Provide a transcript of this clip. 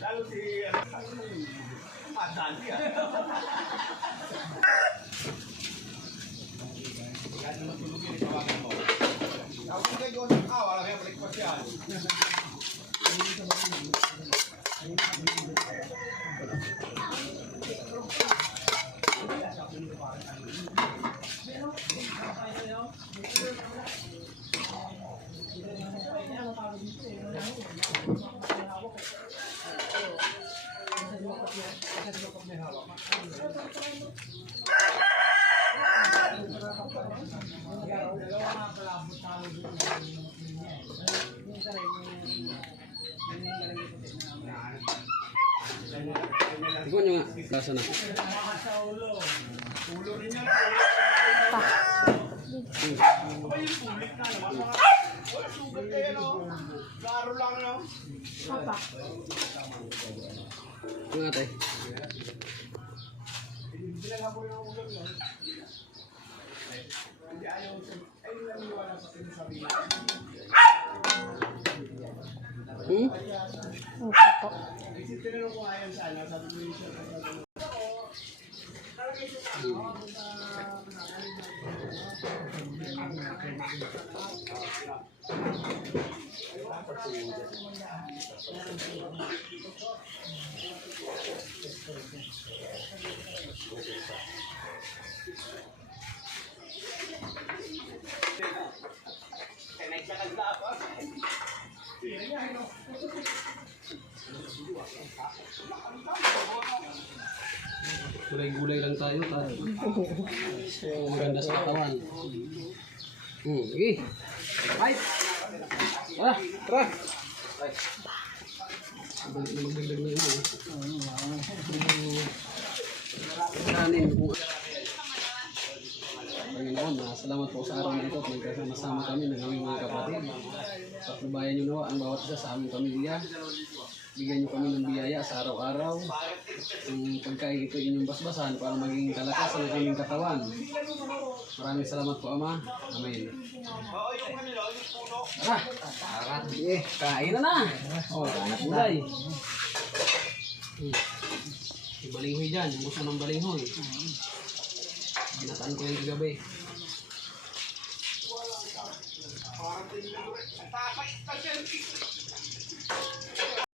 Lalo si Madali ah. Yan naman tulugin, tawagan mo. Tawag kayo doon ng wala kayong breakfast yan. Tignan nyo nga, lasa na. Ulo rin yan. Aba yung sulit na naman. Wala sugat kayo no. Laro lang no. Papa. Ito nga tayo. Bilang po yung ulo no. Hindi ayaw sa... Ay naniniwala sa pinasarili. Opo po. Tinanong ko ngayon sana, sabi ko yung siya. Gulay-gulay lang tayo. So, maganda sa katawan. Sige. Ay! Tara! Tara! Magdagdag na yun. Kanin. Panginoon, salamat po sa araw na ito at nagkasama kami ng aming mga kapatid. Patnubayan nyo nawa ang bawat isa sa aming pamilya. Bigyan nyo kami ng biyaya sa araw-araw. Yung pagkain ito inyong basbasan para maging kalakasan ng aming katawan. Maraming salamat po, Ama. Amen. Tara! Tara! Sige, kain na na! O, anak gulay. Yung balinghoy dyan, yung gusto ng balinghoy. Binataan ko yung gabi.